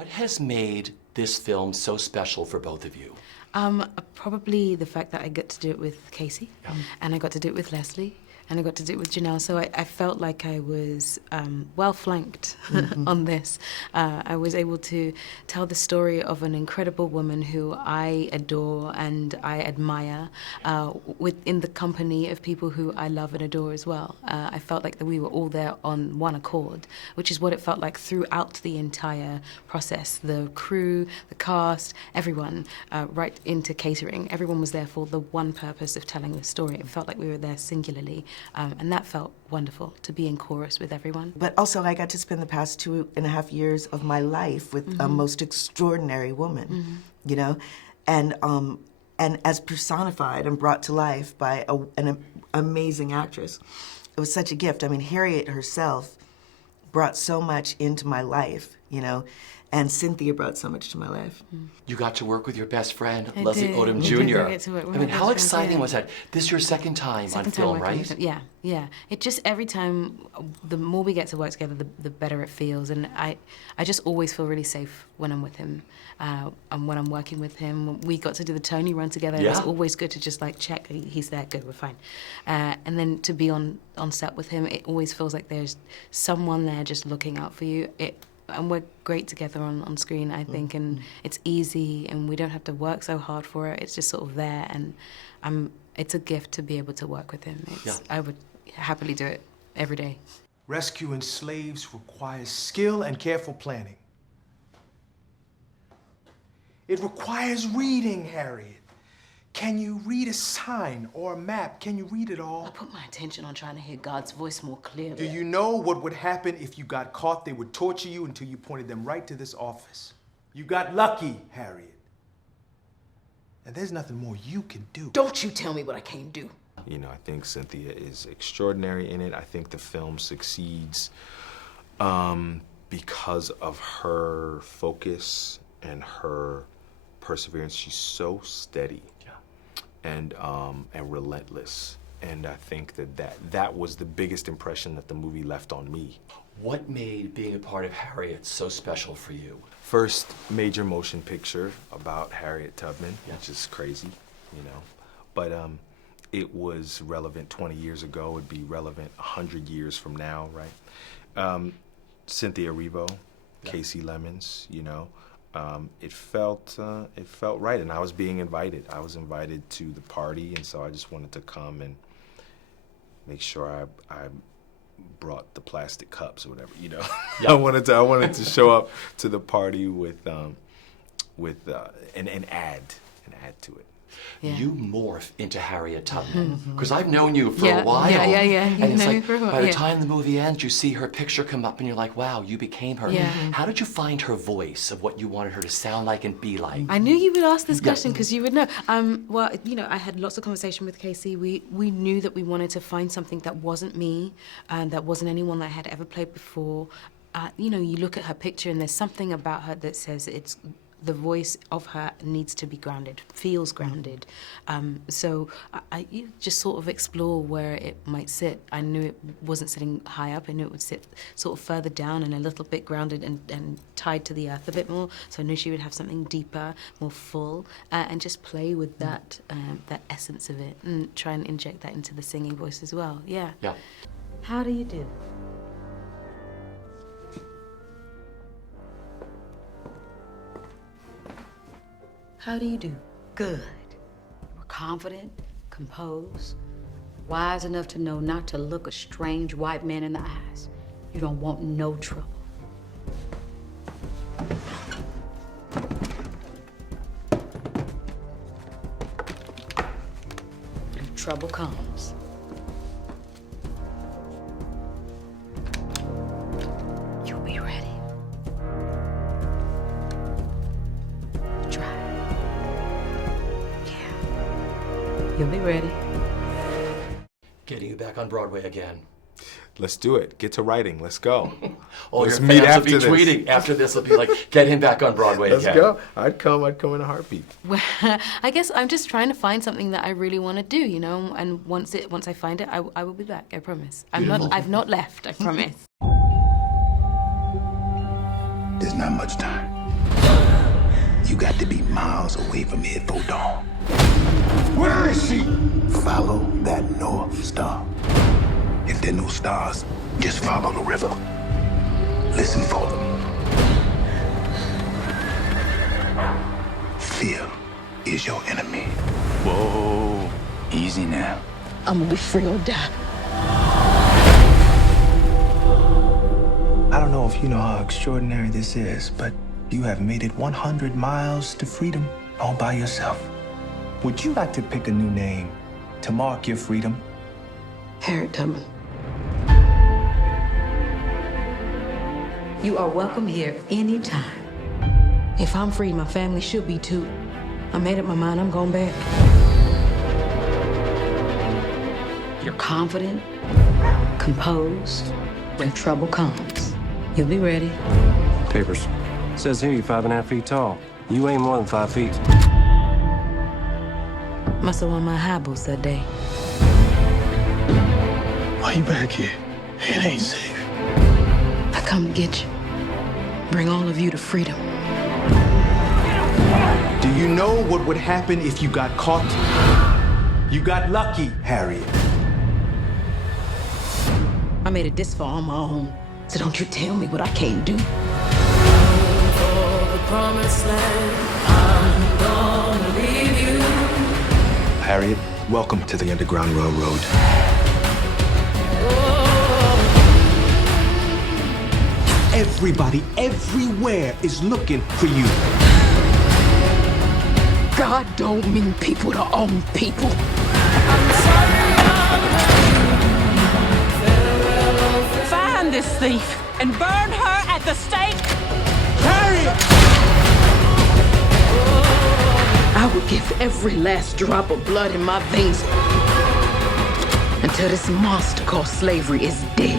What has made this film so special for both of you? Probably the fact that I got to do it with Kasi, and I got to do it with Leslie, and I got to do it with Janelle. So I felt like I was well flanked on this. I was able to tell the story of an incredible woman who I adore and I admire within the company of people who I love and adore as well. I felt like that we were all there on one accord, which is what it felt like throughout the entire process. The crew, the cast, everyone, right into catering. Everyone was there for the one purpose of telling the story. It felt like we were there singularly. And that felt wonderful, to be in chorus with everyone. But also I got to spend the past 2.5 years of my life with a most extraordinary woman, you know? And as personified and brought to life by an amazing actress. It was such a gift. I mean, Harriet herself brought so much into my life, you know? And Cynthia brought so much to my life. You got to work with your best friend, I Leslie did. Odom I Jr. did to work with I mean, my how best friend, exciting yeah. was that? This is your second time on film, working right? with him. Yeah, yeah. It just, every time, the more we get to work together, the better it feels. And I just always feel really safe when I'm with him. And when I'm working with him. We got to do the Tony run together. Yeah. It's always good to just like check, he's there, good, we're fine. And then to be on set with him, it always feels like there's someone there just looking out for you. And we're great together on screen, I think, and it's easy, and we don't have to work so hard for it. It's just sort of there, and it's a gift to be able to work with him. I would happily do it every day. Rescuing slaves requires skill and careful planning. It requires reading, Harriet. Can you read a sign or a map? Can you read it all? I put my attention on trying to hear God's voice more clearly. Do you know what would happen if you got caught? They would torture you until you pointed them right to this office. You got lucky, Harriet. And there's nothing more you can do. Don't you tell me what I can't do. You know, I think Cynthia is extraordinary in it. I think the film succeeds because of her focus and her perseverance. She's so steady and relentless. And I think that was the biggest impression that the movie left on me. What made being a part of Harriet so special for you? First major motion picture about Harriet Tubman, which is crazy, you know. But it was relevant 20 years ago. It'd be relevant 100 years from now, right? Cynthia Erivo, Kasi Lemmons, you know. It felt right, and I was being invited. I was invited to the party, and so I just wanted to come and make sure I brought the plastic cups or whatever, you know. I wanted to show up to the party with and add to it. Yeah. You morph into Harriet Tubman, because I've known you for a while. Yeah. And it's like, by the time the movie ends, you see her picture come up and you're like, wow, you became her. Yeah. How did you find her voice of what you wanted her to sound like and be like? I knew you would ask this question because you would know. Well, you know, I had lots of conversation with Kasi. We knew that we wanted to find something that wasn't me, and that wasn't anyone that I had ever played before. You know, you look at her picture and there's something about her that says the voice of her needs to be grounded, feels grounded. So you just sort of explore where it might sit. I knew it wasn't sitting high up. I knew it would sit sort of further down and a little bit grounded and tied to the earth a bit more. So I knew she would have something deeper, more full, and just play with that essence of it and try and inject that into the singing voice as well. Yeah. How do you do? How do you do? Good. We're confident, composed, wise enough to know not to look a strange white man in the eyes. You don't want no trouble. If trouble comes, you'll be ready. You'll be ready. Getting you back on Broadway again. Let's do it. Get to writing. Let's go. All Let's your meet fans will be after tweeting after this. Will be like, get him back on Broadway Let's again. go. I'd come in a heartbeat. Well, I guess I'm just trying to find something that I really want to do, you know. And once I find it, I will be back. I promise. I've not left. I promise. There's not much time. You got to be miles away from here, Odom. Where is she? Follow that North Star. If there are no stars, just follow the river. Listen for them. Fear is your enemy. Whoa. Easy now. I'm gonna be free or die. I don't know if you know how extraordinary this is, but you have made it 100 miles to freedom all by yourself. Would you like to pick a new name to mark your freedom? Harriet Tubman. You are welcome here anytime. If I'm free, my family should be too. I made up my mind, I'm going back. You're confident, composed. When trouble comes, you'll be ready. Papers. Says here you're 5.5 feet tall. You ain't more than 5 feet. Must have won my high boots that day. Why you back here? It ain't safe. I come to get you. Bring all of you to freedom. Do you know what would happen if you got caught? You got lucky, Harriet. I made it this far on my own, so don't you tell me what I can't do. Harriet, welcome to the Underground Railroad. Everybody, everywhere is looking for you. God don't mean people to own people. Find this thief and burn her at the stake. Harriet! I would give every last drop of blood in my veins until this monster called slavery is dead.